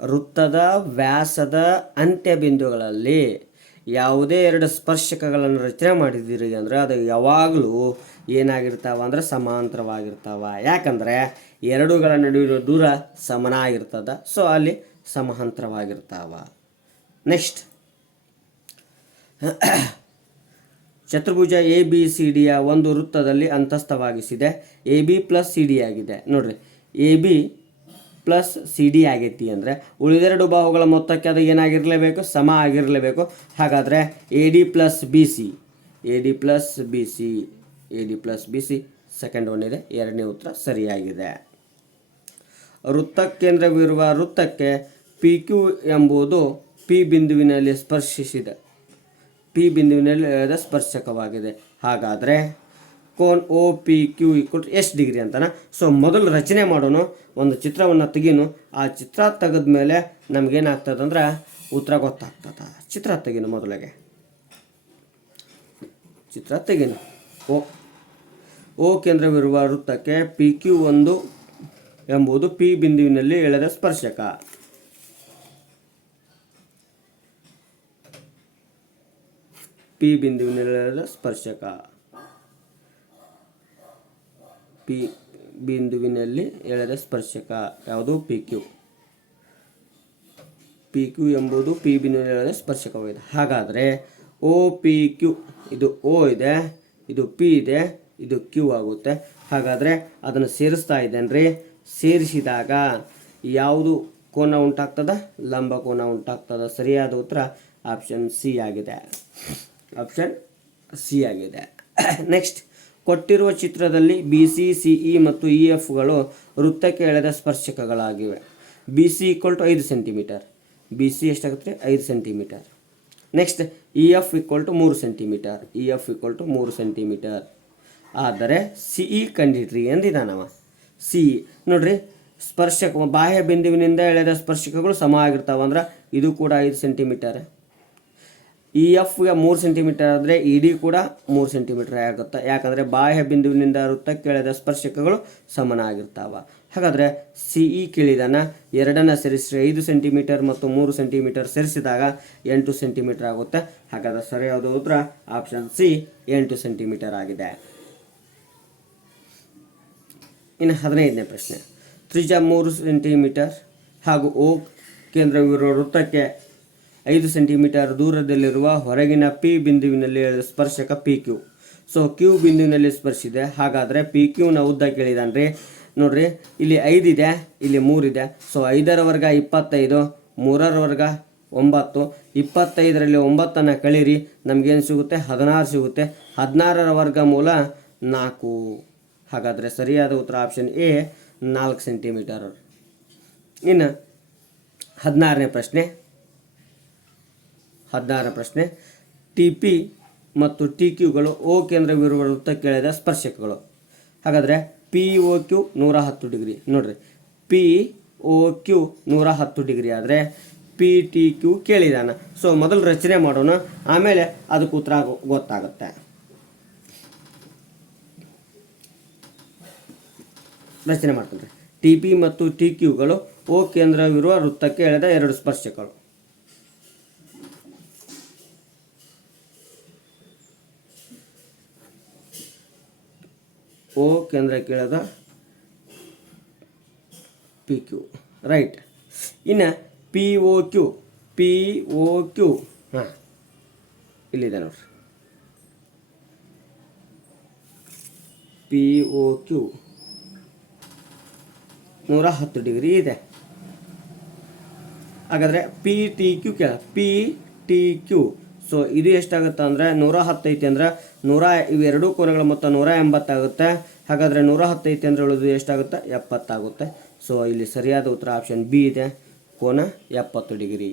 ವೃತ್ತದ ವ್ಯಾಸದ ಅಂತ್ಯ ಬಿಂದುಗಳಲ್ಲಿ ಯಾವುದೇ 2 ಸ್ಪರ್ಶಕಗಳನ್ನು ರಚನೆ ಮಾಡಿದ್ದೀರಿ ಅಂದರೆ ಅದು ಯಾವಾಗಲೂ ಏನಾಗಿರ್ತಾವ ಅಂದ್ರೆ ಸಮಾಂತರವಾಗಿರ್ತಾವ. ಯಾಕಂದರೆ ಎರಡುಗಳ ನಡುವಿನ ದೂರ ಸಮನಾಗಿರ್ತದೆ. ಸೊ ಅಲ್ಲಿ ಸಮಾಂತರವಾಗಿರ್ತಾವ. ನೆಕ್ಸ್ಟ್ ಚತುರ್ಭುಜ ಎ ಬಿ ಸಿ ಡಿಯ ಒಂದು ವೃತ್ತದಲ್ಲಿ ಅಂತಸ್ಥವಾಗಿಸಿದೆ. A B plus C D ಆಗಿದೆ. ನೋಡ್ರಿ, A B plus C D ಆಗೈತಿ ಅಂದರೆ ಉಳಿದೆರಡು ಬಾಹುಗಳ ಮೊತ್ತಕ್ಕೆ ಅದು ಏನಾಗಿರಲೇಬೇಕು ಸಮ ಆಗಿರಲೇಬೇಕು. ಹಾಗಾದರೆ A D plus B C, A D plus B C, A D plus B C second one ಇದೆ. ಎರಡನೇ ಉತ್ತರ ಸರಿಯಾಗಿದೆ. ವೃತ್ತ ಕೇಂದ್ರವಿರುವ ವೃತ್ತಕ್ಕೆ ಪಿ ಕ್ಯೂ ಎಂಬುದು ಪಿ ಬಿಂದುವಿನಲ್ಲಿ ಎಳೆದ ಸ್ಪರ್ಶಕವಾಗಿದೆ. ಹಾಗಾದರೆ ಕೋನ್ ಒ ಪಿ ಕ್ಯೂ ಈಕ್ವಲ್ ಎಷ್ಟು ಡಿಗ್ರಿ ಅಂತಾನೆ. ಸೊ ಮೊದಲು ರಚನೆ ಮಾಡೋಣ, ಒಂದು ಚಿತ್ರವನ್ನು ತೆಗೀನು. ಆ ಚಿತ್ರ ತೆಗೆದ ಮೇಲೆ ನಮಗೇನಾಗ್ತದೆ ಅಂದ್ರೆ ಉತ್ತರ ಗೊತ್ತಾಗ್ತದೆ. ಚಿತ್ರ ತೆಗೀನು, ಮೊದಲಿಗೆ ಚಿತ್ರ ತೆಗೀನು. ಓ ಕೇಂದ್ರವಿರುವ ವೃತ್ತಕ್ಕೆ ಪಿ ಕ್ಯೂ ಒಂದು ಎಂಬುದು ಪಿ ಬಿಂದುವಿನಲ್ಲಿ ಎಳೆದ ಸ್ಪರ್ಶಕ. ಪಿ ಬಿಂದುವಿನಲ್ಲಿ ಎಳೆದ ಸ್ಪರ್ಶಕ, ಪಿ ಬಿಂದುವಿನಲ್ಲಿ ಎಳೆದ ಸ್ಪರ್ಶಕ ಯಾವುದು ಪಿ ಕ್ಯೂ. ಪಿ ಕ್ಯೂ ಎಂಬುದು ಪಿ ಬಿಂದುವಿನಲ್ಲಿ ಎಳೆದ ಸ್ಪರ್ಶಕವಾಗಿದೆ. ಹಾಗಾದರೆ ಓ ಪಿ ಕ್ಯೂ, ಇದು ಓ ಇದೆ, ಇದು ಪಿ ಇದೆ, ಇದು ಕ್ಯೂ ಆಗುತ್ತೆ. ಹಾಗಾದರೆ ಅದನ್ನು ಸೇರಿಸ್ತಾ ಇದ್ದೇನೆ ರೀ. ಸೇರಿಸಿದಾಗ ಯಾವುದು ಕೋನ ಉಂಟಾಗ್ತದ, ಲಂಬ ಕೋನ ಉಂಟಾಗ್ತದ. ಸರಿಯಾದ ಉತ್ತರ ಆಪ್ಷನ್ ಸಿ ಆಗಿದೆ. ಆಪ್ಷನ್ ಸಿ ಆಗಿದೆ. ನೆಕ್ಸ್ಟ್, ಕೊಟ್ಟಿರುವ ಚಿತ್ರದಲ್ಲಿ ಬಿ ಸಿ, ಸಿ ಇ ಮತ್ತು ಇ ಎಫ್ಗಳು ವೃತ್ತಕ್ಕೆ ಎಳೆದ ಸ್ಪರ್ಶಕಗಳಾಗಿವೆ. B C equal to 5 centimetre. B C ಎಷ್ಟಾಗುತ್ತೆ? 5 centimetre. Next, E F equal to 3 centimetre. E F equal to 3 centimetre. ಆದರೆ ಸಿ ಇ ಕಂಡಿಡ್ರಿ ಎಂದಿದ್ದಾನವ. ಸಿ ಇ ನೋಡ್ರಿ, ಸ್ಪರ್ಶಕ ಬಾಹ್ಯ ಬಿಂದುವಿನಿಂದ ಎಳೆದ ಸ್ಪರ್ಶಕಗಳು ಸಮ ಆಗಿರ್ತಾವ ಅಂದ್ರೆ ಇದು ಕೂಡ 5 ಸೆಂಟಿಮೀಟರ್. ಇ ಎಫ್ಗೆ 3 ಸೆಂಟಿಮೀಟರ್ ಆದರೆ ಇ ಡಿ ಕೂಡ 3 ಸೆಂಟಿಮೀಟರ್ ಆಗುತ್ತೆ. ಯಾಕಂದರೆ ಬಾಹ್ಯ ಬಿಂದುವಿನಿಂದ ವೃತ್ತಕ್ಕೆ ಎಳೆದ ಸ್ಪರ್ಶಕಗಳು ಸಮನಾಗಿರ್ತಾವ. ಹಾಗಾದರೆ ಸಿ ಇ ಕೇಳಿದಾನ, ಎರಡನ್ನು ಸೇರಿಸಿ 5 ಸೆಂಟಿಮೀಟರ್ ಮತ್ತು 3 ಸೆಂಟಿಮೀಟರ್ ಸೇರಿಸಿದಾಗ 8 ಸೆಂಟಿಮೀಟರ್ ಆಗುತ್ತೆ. ಹಾಗಾದರೆ ಸರಿಯಾದ ಉತ್ತರ ಆಪ್ಷನ್ ಸಿ 8 ಸೆಂಟಿಮೀಟರ್ ಆಗಿದೆ. ಇನ್ನು 15ನೇ ಪ್ರಶ್ನೆ, ತ್ರಿಜ್ಯ 3 ಸೆಂಟಿಮೀಟರ್ ಹಾಗೂ ಓ ಕೇಂದ್ರವಿರುವ ವೃತ್ತಕ್ಕೆ 5 ಸೆಂಟಿಮೀಟರ್ ದೂರದಲ್ಲಿರುವ ಹೊರಗಿನ ಪಿ ಬಿಂದುವಿನಲ್ಲಿ ಸ್ಪರ್ಶಕ ಪಿ ಕ್ಯೂ. ಸೊ ಕ್ಯೂ ಬಿಂದುವಿನಲ್ಲಿ ಸ್ಪರ್ಶಿದೆ. ಹಾಗಾದರೆ ಪಿ ಕ್ಯೂನ ಉದ್ದ ಕೇಳಿದಾನ್ರಿ. ನೋಡ್ರಿ, ಇಲ್ಲಿ 5 ಇದೆ, ಇಲ್ಲಿ 3 ಇದೆ. ಸೊ 5ರ ವರ್ಗ 25, 3ರ ವರ್ಗ 9. 25ರಲ್ಲಿ 9ಅನ್ನು ಕಳೀರಿ, ನಮಗೇನು ಸಿಗುತ್ತೆ? 16 ಸಿಗುತ್ತೆ. 16ರ ವರ್ಗಮೂಲ 4. ಹಾಗಾದರೆ ಸರಿಯಾದ ಉತ್ತರ ಆಪ್ಷನ್ ಎ 4 ಸೆಂಟಿಮೀಟರ್. ಇನ್ನು 16ನೇ ಪ್ರಶ್ನೆ, ಟಿ ಪಿ ಮತ್ತು ಟಿ ಕ್ಯೂಗಳು ಓ ಕೇಂದ್ರವಿರುವ ವೃತ್ತಕ್ಕೆ ಎಳೆದ ಸ್ಪರ್ಶಕಗಳು. ಹಾಗಾದರೆ ಪಿ ಒ ಕ್ಯೂ 110 ಡಿಗ್ರಿ. ನೋಡಿರಿ, ಪಿ ಒ ಕ್ಯೂ 110 ಡಿಗ್ರಿ ಆದರೆ ಪಿ ಟಿ ಕ್ಯೂ ಕೇಳಿದಾನ. ಸೊ ಮೊದಲು ರಚನೆ ಮಾಡೋಣ, ಆಮೇಲೆ ಅದಕ್ಕೆ ಉತ್ತರ ಗೊತ್ತಾಗುತ್ತೆ. ರಚನೆ ಮಾಡ್ತೀನಿ. ಟಿ ಪಿ ಮತ್ತು ಟಿ ಕ್ಯೂಗಳು ಓ ಕೇಂದ್ರವಿರುವ ವೃತ್ತಕ್ಕೆ ಎಳೆದ 2 ಸ್ಪರ್ಶಕಗಳು. ಓ ಕೇಂದ್ರಕ್ಕೆ ಎಳೆದ ಪಿ ಕ್ಯೂ, ರೈಟ್. ಇನ್ನು ಪಿ ಒ ಕ್ಯೂ ಹಾಂ ಇಲ್ಲಿದೆ ನೋಡ್ರಿ. ಪಿ ಒ ಕ್ಯೂ 110 ಡಿಗ್ರಿ ಇದೆ. ಹಾಗಾದರೆ ಪಿ ಟಿ ಕ್ಯೂ ಸೊ ಇದು ಎಷ್ಟಾಗುತ್ತೆ ಅಂದರೆ 110 ಐತಿ ಅಂದರೆ ಇವೆರಡೂ ಕೋನಗಳ ಮೊತ್ತ 180 ಆಗುತ್ತೆ. ಹಾಗಾದರೆ 110 ಐತಿ ಅಂದರೆ ಉಳಿದು ಎಷ್ಟಾಗುತ್ತೆ? 70 ಆಗುತ್ತೆ. ಸೊ ಇಲ್ಲಿ ಸರಿಯಾದ ಉತ್ತರ ಆಪ್ಷನ್ ಬಿ ಇದೆ, ಕೋನ 70 ಡಿಗ್ರಿ.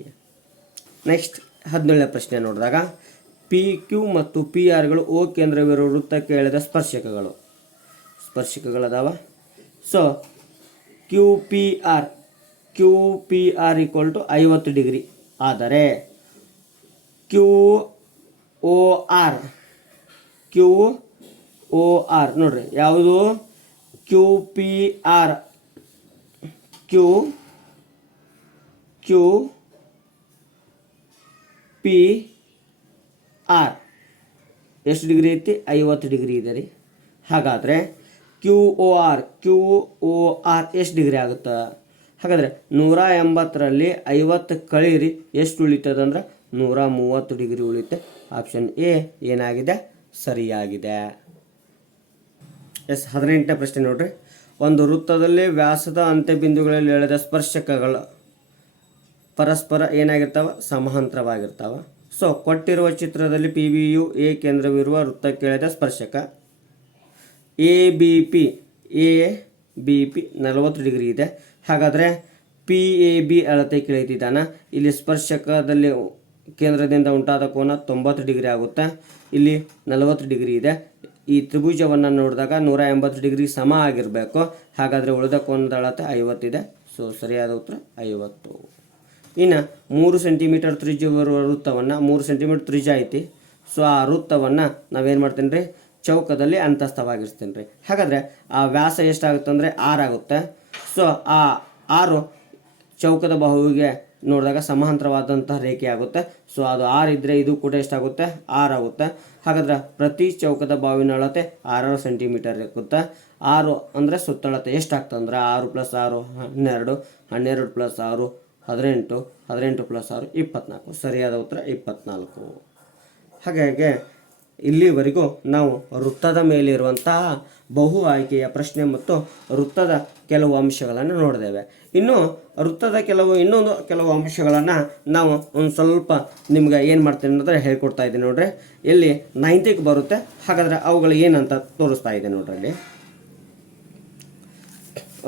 ನೆಕ್ಸ್ಟ್ 17ನೇ ಪ್ರಶ್ನೆ ನೋಡಿದಾಗ, ಪಿ ಕ್ಯೂ ಮತ್ತು ಪಿ ಆರ್ಗಳು ಓ ಕೇಂದ್ರವಿರುವ ವೃತ್ತಕ್ಕೆ ಎಳೆದ ಸ್ಪರ್ಶಕಗಳದಾವ. So Q P R equal to 50 degree. ಆದರೆ ಕ್ಯೂ ಒ ಆರ್ ನೋಡ್ರಿ, ಯಾವುದು? ಕ್ಯೂ ಪಿ ಆರ್ ಎಷ್ಟು ಡಿಗ್ರಿ ಐತಿ? 50 ಡಿಗ್ರಿ ಇದೆ ರೀ. ಹಾಗಾದರೆ ಕ್ಯೂ ಒ ಆರ್ ಎಷ್ಟು ಡಿಗ್ರಿ ಆಗುತ್ತೆ? ಹಾಗಾದರೆ 180ರಲ್ಲಿ 50 ಕಳೀರಿ, ಎಷ್ಟು ಉಳಿತದೆ ಅಂದ್ರೆ 130 ಡಿಗ್ರಿ ಉಳಿಯುತ್ತೆ. ಆಪ್ಷನ್ ಎ ಏನಾಗಿದೆ? ಸರಿಯಾಗಿದೆ. 18ನೇ ಪ್ರಶ್ನೆ ನೋಡ್ರಿ, ಒಂದು ವೃತ್ತದಲ್ಲಿ ವ್ಯಾಸದ ಅಂತ್ಯಬಿಂದುಗಳಲ್ಲಿ ಎಳೆದ ಸ್ಪರ್ಶಕಗಳು ಪರಸ್ಪರ ಏನಾಗಿರ್ತಾವ? ಸಮಾಂತರವಾಗಿರ್ತಾವ. ಸೊ ಕೊಟ್ಟಿರುವ ಚಿತ್ರದಲ್ಲಿ ಪಿ ಬಿ ಯು ಎ ಕೇಂದ್ರವಿರುವ ವೃತ್ತಕ್ಕೆ ಎಳೆದ ಸ್ಪರ್ಶಕ ಎ ಬಿ ಪಿ 40 ಡಿಗ್ರಿ ಇದೆ. ಹಾಗಾದರೆ ಪಿ ಎ ಬಿ ಅಳತೆ ಕೇಳಿದ್ದಾನ. ಇಲ್ಲಿ ಸ್ಪರ್ಶಕದಲ್ಲಿ ಕೇಂದ್ರದಿಂದ ಉಂಟಾದ ಕೋನ 90 ಡಿಗ್ರಿ ಆಗುತ್ತೆ. ಇಲ್ಲಿ 40 ಡಿಗ್ರಿ ಇದೆ. ಈ ತ್ರಿಭುಜವನ್ನು ನೋಡಿದಾಗ 180 ಡಿಗ್ರಿ ಸಮ ಆಗಿರಬೇಕು. ಹಾಗಾದರೆ ಉಳಿದ ಕೋನದ ಅಳತೆ 50 ಇದೆ. ಸೊ ಸರಿಯಾದ ಉತ್ತರ 50. ಇನ್ನು 3 ಸೆಂಟಿಮೀಟರ್ ತ್ರಿಜ್ಯವಿರುವ ವೃತ್ತವನ್ನು, 3 ಸೆಂಟಿಮೀಟರ್ ತ್ರಿಜ್ಯ ಐತಿ. ಸೊ ಆ ವೃತ್ತವನ್ನು ನಾವೇನು ಮಾಡ್ತೀನಿ ರೀ? ಚೌಕದಲ್ಲಿ ಅಂತಸ್ಥವಾಗಿರ್ತೀನಿ ರೀ. ಹಾಗಾದರೆ ಆ ವ್ಯಾಸ ಎಷ್ಟಾಗುತ್ತೆ ಅಂದರೆ 6 ಆಗುತ್ತೆ. ಸೊ ಆ 6 ಚೌಕದ ಬಾಹುವಿಗೆ ನೋಡಿದಾಗ ಸಮಾಂತರವಾದಂತಹ ರೇಖೆ ಆಗುತ್ತೆ. ಸೊ ಅದು 6 ಇದ್ದರೆ ಇದು ಕೂಡ ಎಷ್ಟಾಗುತ್ತೆ? 6 ಆಗುತ್ತೆ. ಹಾಗಾದ್ರೆ ಪ್ರತಿ ಚೌಕದ ಬಾವಿನ ಅಳತೆ 6 ಸೆಂಟಿಮೀಟರ್ ಇರುತ್ತೆ. 6 ಅಂದರೆ ಸುತ್ತಳತೆ ಎಷ್ಟಾಗ್ತದೆ ಅಂದ್ರೆ 6 + 6 12, 12 + 6 18, 18 + 6 24. ಸರಿಯಾದ ಉತ್ತರ 24. ಹಾಗಾಗಿ ಇಲ್ಲಿವರೆಗೂ ನಾವು ವೃತ್ತದ ಮೇಲಿರುವಂತಹ ಬಹು ಆಯ್ಕೆಯ ಪ್ರಶ್ನೆ ಮತ್ತು ವೃತ್ತದ ಕೆಲವು ಅಂಶಗಳನ್ನು ನೋಡಿದ್ದೇವೆ. ಇನ್ನು ವೃತ್ತದ ಇನ್ನೊಂದು ಕೆಲವು ಅಂಶಗಳನ್ನು ನಾವು ಒಂದು ಸ್ವಲ್ಪ ನಿಮ್ಗೆ ಏನು ಮಾಡ್ತೀನಿ ಅಂದರೆ ಹೇಳ್ಕೊಡ್ತಾ ಇದ್ದೀನಿ ನೋಡ್ರಿ. ಇಲ್ಲಿ 9th ಬರುತ್ತೆ. ಹಾಗಾದರೆ ಅವುಗಳು ಏನಂತ ತೋರಿಸ್ತಾ ಇದೆ ನೋಡ್ರಿ. ಅಲ್ಲಿ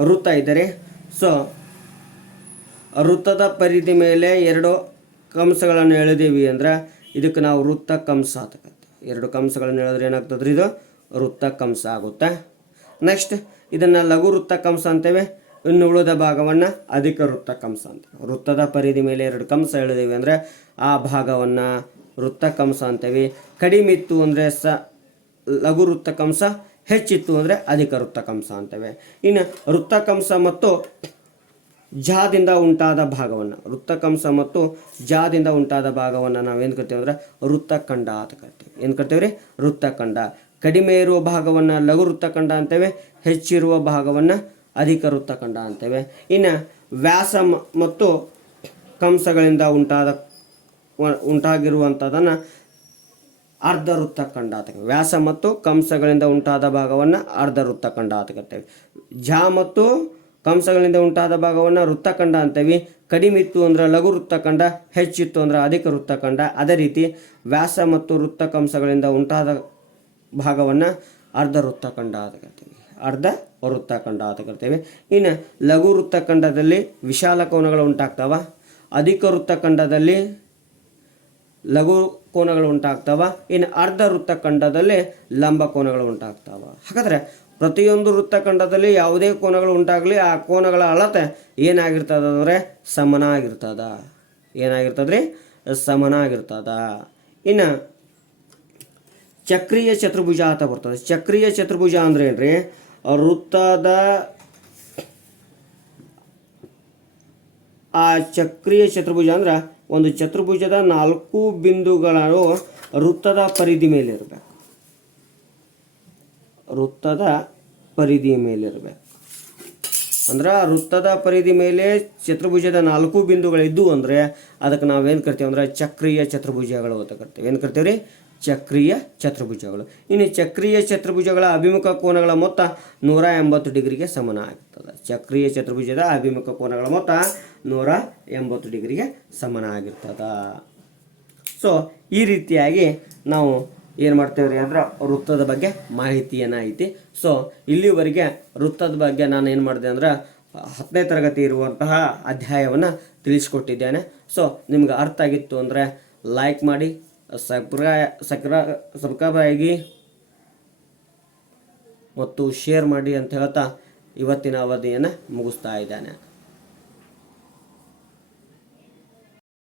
ವೃತ್ತ ಇದ್ದರೆ ಸೊ ವೃತ್ತದ ಪರಿಧಿ ಮೇಲೆ 2 ಕಂಸಗಳನ್ನು ಎಳೆದೀವಿ ಅಂದ್ರೆ ಇದಕ್ಕೆ ನಾವು ವೃತ್ತ ಕಂಸ ಅಂತ ಕರಿತೀವಿ. 2 ಕಂಸಗಳನ್ನು ಎಳೆದ್ರೆ ಏನಾಗ್ತದ್ರಿ, ಇದು ವೃತ್ತ ಕಂಸ ಆಗುತ್ತೆ. ನೆಕ್ಸ್ಟ್ ಇದನ್ನು ಲಘು ವೃತ್ತ ಕಂಸ ಅಂತೇವೆ. ಇನ್ನು ಉಳಿದ ಭಾಗವನ್ನು ಅಧಿಕ ವೃತ್ತ ಕಂಸ ಅಂತ. ವೃತ್ತದ ಪರಿಧಿ ಮೇಲೆ 2 ಕಂಸ ಎಳೆದೀವಿ ಅಂದರೆ ಆ ಭಾಗವನ್ನು ವೃತ್ತ ಕಂಸ ಅಂತೇವೆ. ಕಡಿಮೆ ಇತ್ತು ಅಂದರೆ ಲಘು ವೃತ್ತ ಕಂಸ, ಹೆಚ್ಚಿತ್ತು ಅಂದರೆ ಅಧಿಕ ವೃತ್ತ ಕಂಸ ಅಂತೇವೆ. ಇನ್ನು ವೃತ್ತ ಕಂಸ ಮತ್ತು ಜಾದಿಂದ ಉಂಟಾದ ಭಾಗವನ್ನು, ವೃತ್ತಕಂಸ ಮತ್ತು ಜಾದಿಂದ ಉಂಟಾದ ಭಾಗವನ್ನು ನಾವೇನು ಕರಿತೀವಿ ಅಂದರೆ ವೃತ್ತಖಂಡ ಅಂತ ಕರಿತೀವಿ. ಏನು ಕರಿತೀವಿ ರೀ, ವೃತ್ತಖಂಡ. ಕಡಿಮೆ ಇರುವ ಭಾಗವನ್ನು ಲಘು ವೃತ್ತಖಂಡ ಅಂತೇವೆ, ಹೆಚ್ಚಿರುವ ಭಾಗವನ್ನು ಅಧಿಕ ವೃತ್ತಖಂಡ ಅಂತೇವೆ. ಇನ್ನು ವ್ಯಾಸ ಮತ್ತು ಕಂಸಗಳಿಂದ ಉಂಟಾಗಿರುವಂಥದ್ದನ್ನು ಅರ್ಧ ವೃತ್ತಖಂಡ ಅಂತ. ವ್ಯಾಸ ಮತ್ತು ಕಂಸಗಳಿಂದ ಉಂಟಾದ ಭಾಗವನ್ನು ಅರ್ಧ ವೃತ್ತಖಂಡ ಅಂತ ಕರಿತೇವೆ. ಜಾ ಮತ್ತು ಕಂಸಗಳಿಂದ ಉಂಟಾದ ಭಾಗವನ್ನು ವೃತ್ತಖಂಡ ಅಂತೇವೆ. ಕಡಿಮೆ ಇತ್ತು ಅಂದ್ರೆ ಲಘು ವೃತ್ತಖಂಡ, ಹೆಚ್ಚಿತ್ತು ಅಂದ್ರೆ ಅಧಿಕ ವೃತ್ತಖಂಡ. ಅದೇ ರೀತಿ ವ್ಯಾಸ ಮತ್ತು ವೃತ್ತ ಕಂಸಗಳಿಂದ ಉಂಟಾದ ಭಾಗವನ್ನು ಅರ್ಧ ವೃತ್ತಖಂಡ ಅಂತ ಕರಿತೀವಿ. ಅರ್ಧ ವೃತ್ತಖಂಡ ಅಂತ ಕರಿತೇವೆ. ಇನ್ನು ಲಘು ವೃತ್ತಖಂಡದಲ್ಲಿ ವಿಶಾಲ ಕೋನಗಳು ಉಂಟಾಗ್ತಾವ, ಅಧಿಕ ವೃತ್ತಖಂಡದಲ್ಲಿ ಲಘು ಕೋನಗಳು ಉಂಟಾಗ್ತಾವ. ಇನ್ನು ಅರ್ಧ ವೃತ್ತಖಂಡದಲ್ಲಿ ಲಂಬ ಕೋನಗಳು ಉಂಟಾಗ್ತಾವ. ಹಾಗಾದರೆ ಪ್ರತಿಯೊಂದು ವೃತ್ತಖಂಡದಲ್ಲಿ ಯಾವುದೇ ಕೋನಗಳು ಉಂಟಾಗಲಿ ಆ ಕೋನಗಳ ಅಳತೆ ಏನಾಗಿರ್ತದ ಅಂದರೆ ಸಮನ ಆಗಿರ್ತದ. ಏನಾಗಿರ್ತದ್ರಿ, ಸಮನ ಆಗಿರ್ತದ. ಇನ್ನು ಚಕ್ರೀಯ ಚತುರ್ಭುಜ ಅಂತ ಬರ್ತದೆ. ಚಕ್ರೀಯ ಚತುರ್ಭುಜ ಅಂದ್ರೆ ಏನ್ರಿ, ವೃತ್ತದ ಆ ಚಕ್ರೀಯ ಚತುರ್ಭುಜ ಅಂದ್ರೆ ಒಂದು ಚತುರ್ಭುಜದ 4 ಬಿಂದುಗಳು ವೃತ್ತದ ಪರಿಧಿ ಮೇಲೆ ಇರಬೇಕು. ವೃತ್ತದ ಪರಿಧಿ ಮೇಲಿರಬೇಕು ಅಂದ್ರೆ ವೃತ್ತದ ಪರಿಧಿ ಮೇಲೆ ಚತುರ್ಭುಜದ 4 ಬಿಂದುಗಳಿದ್ದು ಅಂದರೆ ಅದಕ್ಕೆ ನಾವೇನು ಕರಿತೀವಿ ಅಂದರೆ ಚಕ್ರೀಯ ಚತುರ್ಭುಜಗಳು ಅಂತ ಕರಿತೀವಿ. ಏನು ಕರಿತೀವಿ ರೀ, ಚಕ್ರೀಯ ಚತುರ್ಭುಜಗಳು. ಇನ್ನು ಚಕ್ರೀಯ ಚತುರ್ಭುಜಗಳ ಅಭಿಮುಖ ಕೋನಗಳ ಮೊತ್ತ 180 ಡಿಗ್ರಿಗೆ ಸಮಾನ ಆಗಿರ್ತದೆ. ಚಕ್ರೀಯ ಚತುರ್ಭುಜದ ಅಭಿಮುಖ ಕೋನಗಳ ಮೊತ್ತ 180 ಡಿಗ್ರಿಗೆ ಸಮಾನ ಆಗಿರ್ತದೆ. ಸೊ ಈ ರೀತಿಯಾಗಿ ನಾವು ಏನು ಮಾಡ್ತೇವೆ ರೀ ಅಂದ್ರೆ ವೃತ್ತದ ಬಗ್ಗೆ ಮಾಹಿತಿಯನ್ನು ಐತಿ. ಸೊ ಇಲ್ಲಿವರೆಗೆ ವೃತ್ತದ ಬಗ್ಗೆ ನಾನು ಏನು ಮಾಡಿದೆ ಅಂದ್ರೆ 10ನೇ ತರಗತಿ ಇರುವಂತಹ ಅಧ್ಯಾಯವನ್ನು ತಿಳಿಸ್ಕೊಟ್ಟಿದ್ದೇನೆ. ಸೊ ನಿಮ್ಗೆ ಅರ್ಥ ಆಗಿತ್ತು ಅಂದರೆ ಲೈಕ್ ಮಾಡಿ, ಸಬ್ಸ್ಕ್ರೈಬ್ ಆಗಿ ಮತ್ತು ಶೇರ್ ಮಾಡಿ ಅಂತ ಹೇಳ್ತಾ ಇವತ್ತಿನ ಅವಧಿಯನ್ನು ಮುಗಿಸ್ತಾ ಇದ್ದೇನೆ.